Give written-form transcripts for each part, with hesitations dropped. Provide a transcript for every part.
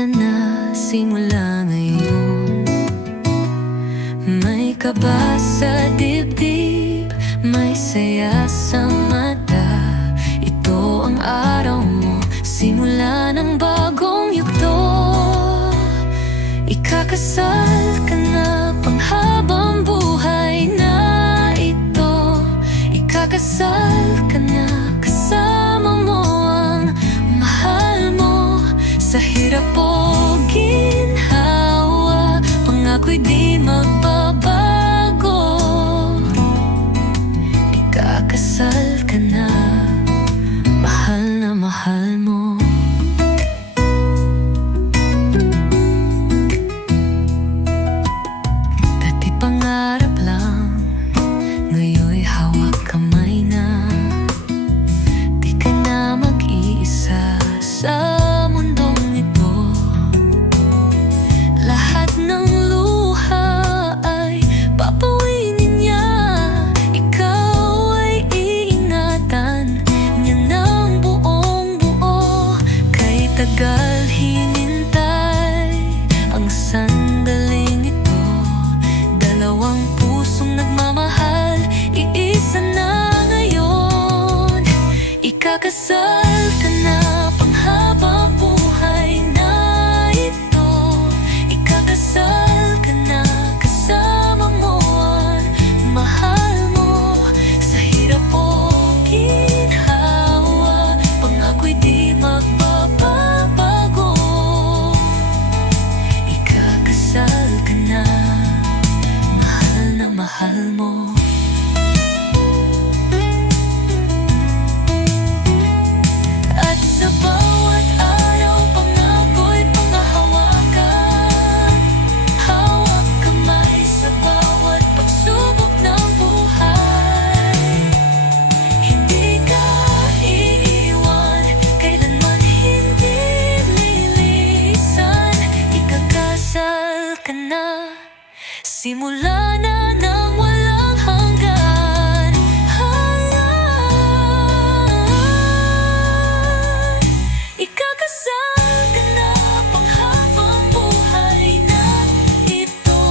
Iisa na simula ngayon. May kaba sa dibdib, may saya sa mata. Ito ang araw mo, simula ng bagong yugto. Ikakasal ka na, panghabang buhay na ito. Ikakasal ka na, kasama mo ang mahal mo. Sa hirap o ginhawa, pangako'y di magbabago. Ikakasal ka na, mahal mo. Dati pangarap lang, ngayon'y hawak kamay na. Di ka na mag-iisa sa mundong ito. Lahat ng luha ay papawinin niya. Ikaw ay iingatan niya ng buong buo. Kay tagal hinintay ang sandaling ito. Dalawang pusong nagmamahal, iisa na ngayon. Ikakasal ka na, panghabang buhay na ito. Ikakasal ka na, kasama mo ang mahal mo. Sa hirap o ginhawa, pangako'y di magbabago. Ikakasal ka na, mahal mo. At sa bawat araw, pangako'y panghahawakan. Hawak kamay sa bawat pagsubok ng buhay. Hindi ka iiwan, kailanman hindi lilisan. Ikakasal ka na, simula na ng walang hanggan. Ikakasal ka na, panghabang buhay na ito.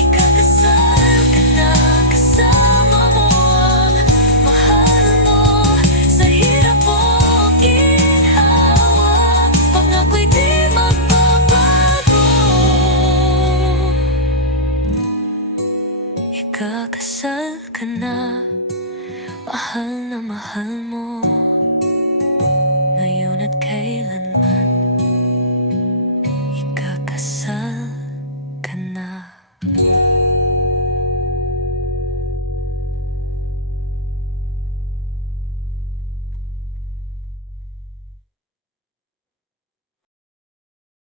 Ikakasal ka na, kasama mo ang mahal mo. Sa hirap o ginhawa, pangako'y di magbabago. Ikakasal ka na, mahal mo, ngayon at kailanman.